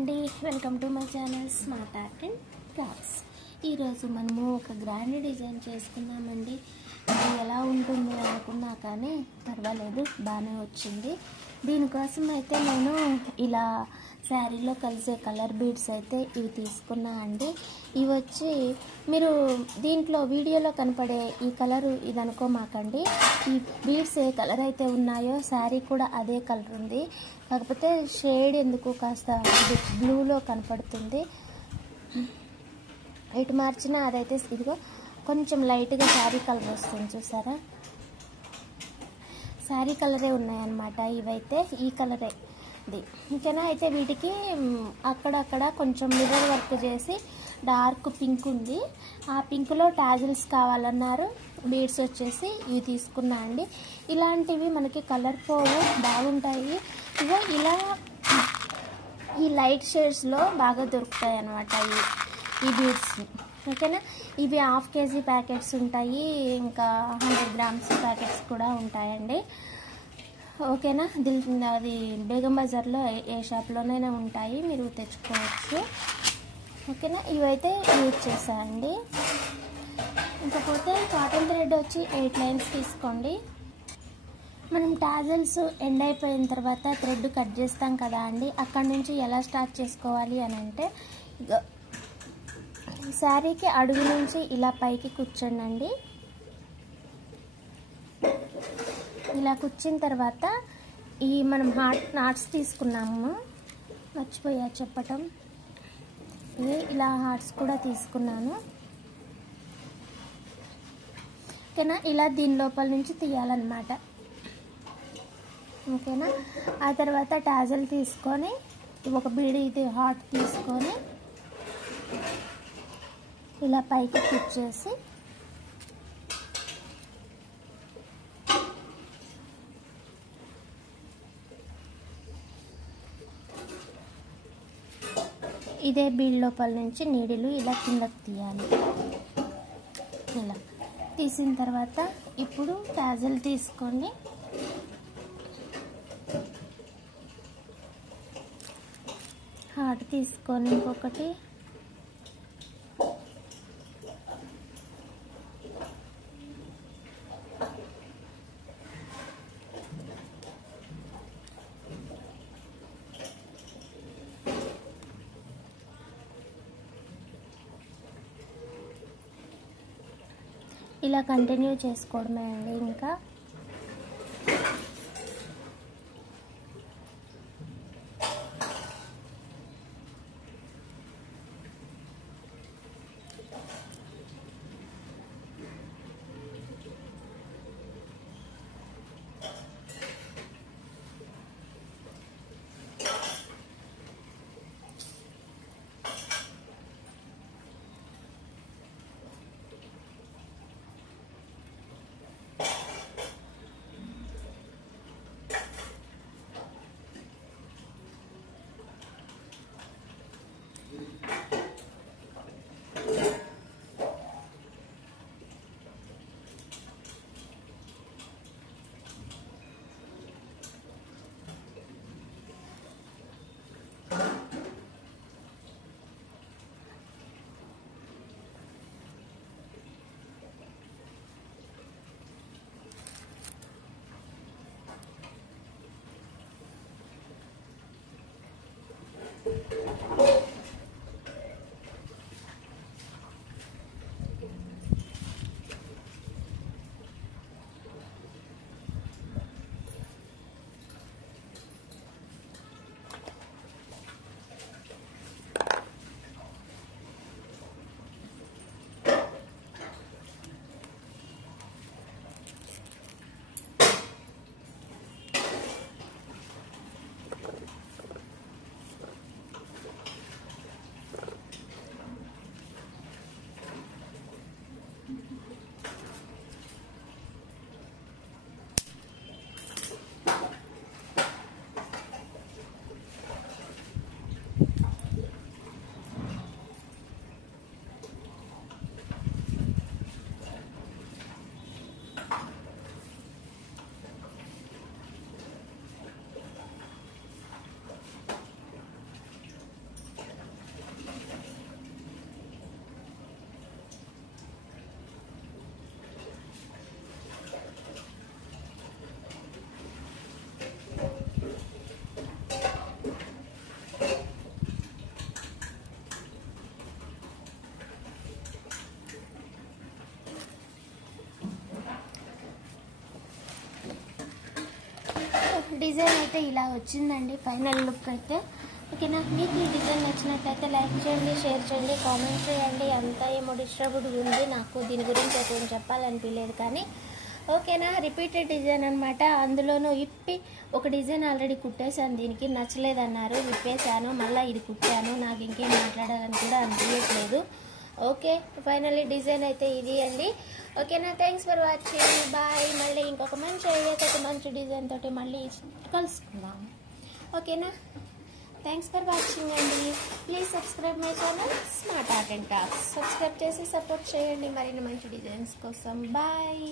అండి, welcome to my channel smart art and crafts. ఈరోజు మనము ఒక గ్రాండ్ డిజైన్ చేసుకున్నామండి. ఇది ఎలా ఉంటుంది అనుకున్నా కానీ పర్వాలేదు, బాగానే వచ్చింది. దీనికోసం అయితే నేను ఇలా శారీలో కలిసే కలర్ బీడ్స్ అయితే ఇవి తీసుకున్నా అండి. ఇవి వచ్చి మీరు దీంట్లో వీడియోలో కనపడే ఈ కలరు ఇది అనుకోమాకండి. ఈ బీడ్స్ ఏ కలర్ అయితే ఉన్నాయో శారీ కూడా అదే కలర్ ఉంది, కాకపోతే షేడ్ ఎందుకు కాస్త బ్లూలో కనపడుతుంది. ఇటు మార్చినా అదైతే ఇదిగో కొంచెం లైట్గా శారీ కలర్ వస్తుంది, చూసారా? శారీ కలరే ఉన్నాయన్నమాట. ఇవైతే ఈ కలరే ఇది. ఇంకేనా అయితే వీటికి అక్కడక్కడ కొంచెం మిర్రర్ వర్క్ చేసి డార్క్ పింక్ ఉంది, ఆ పింక్లో టాజిల్స్ కావాలన్నారు. బీడ్స్ వచ్చేసి ఇవి తీసుకున్నా అండి. ఇలాంటివి మనకి కలర్ పోవు, బాగుంటాయి. ఇగో ఇలా ఈ లైట్ షేడ్స్లో బాగా దొరుకుతాయి అన్నమాట ఈ బీడ్స్. ఓకేనా? ఇవి హాఫ్ కేజీ ప్యాకెట్స్ ఉంటాయి, ఇంకా 100 గ్రామ్స్ ప్యాకెట్స్ కూడా ఉంటాయండి. ఓకేనా? అది బేగం బజార్లో ఏ షాప్లోనైనా ఉంటాయి, మీరు తెచ్చుకోవచ్చు. ఓకేనా? ఇవైతే యూజ్ చేశానండి. ఇంకపోతే కాటన్ థ్రెడ్ వచ్చి 8 లైన్స్ తీసుకోండి. మనం టాజల్స్ ఎండ్ అయిపోయిన తర్వాత థ్రెడ్ కట్ చేస్తాం కదా అండి, అక్కడ నుంచి ఎలా స్టార్ట్ చేసుకోవాలి అని అంటే, శారీకి అడుగు నుంచి ఇలా పైకి కూర్చోండి. ఇలా కూర్చున్న తర్వాత ఈ మనం హార్ట్స్ తీసుకున్నాము, మర్చిపోయా చెప్పటం. ఇలా హార్ట్స్ కూడా తీసుకున్నాను. ఓకేనా? ఇలా దీని లోపల నుంచి తీయాలన్నమాట. ఓకేనా? ఆ తర్వాత టాజల్ తీసుకొని ఒక బీడి ఇది హార్ట్ తీసుకొని ఇలా పైకి కూర్చేసి ఇదే బీడ్ లోపల నుంచి నీడిలు ఇలా కిందకు తీయాలి. ఇలా తీసిన తర్వాత ఇప్పుడు టాజల్ తీసుకోండి. హార్ట్ తీసుకొని ఇంకొకటి ఇలా కంటిన్యూ చేసుకోవడమే అండి. ఇంకా డిజైన్ అయితే ఇలా వచ్చిందండి ఫైనల్ లుక్ అయితే. ఓకేనా, మీకు ఈ డిజైన్ నచ్చినట్లయితే లైక్ చేయండి, షేర్ చేయండి, కామెంట్ చేయండి. అంతా ఏమో డిస్టర్బ్డ్ ఉంది, నాకు దీని గురించి అయితే ఏం చెప్పాలనిపించలేదు కానీ. ఓకేనా, రిపీటెడ్ డిజైన్ అనమాట. అందులోనూ ఇప్పి ఒక డిజైన్ ఆల్రెడీ కుట్టేశాను, దీనికి నచ్చలేదన్నారు, విప్పేశాను, మళ్ళీ ఇది కుట్టాను. నాకు ఇంకేం మాట్లాడాలని కూడా అనిపించట్లేదు. ఓకే, ఫైనల్లీ డిజైన్ అయితే ఇది అండి. ఓకేనా, థ్యాంక్స్ ఫర్ వాచింగ్, బాయ్. మళ్ళీ ఇంకొక మంచి ఐడియాతో, ఒక మంచి డిజైన్ తోటి మళ్ళీ కలుసుకుందాం. ఓకేనా, థ్యాంక్స్ ఫర్ వాచింగ్ అండి. Please subscribe my channel smart art and crafts. Subscribe చేసి సపోర్ట్ చేయండి మరిన్ని మంచి డిజైన్స్ కోసం. బాయ్.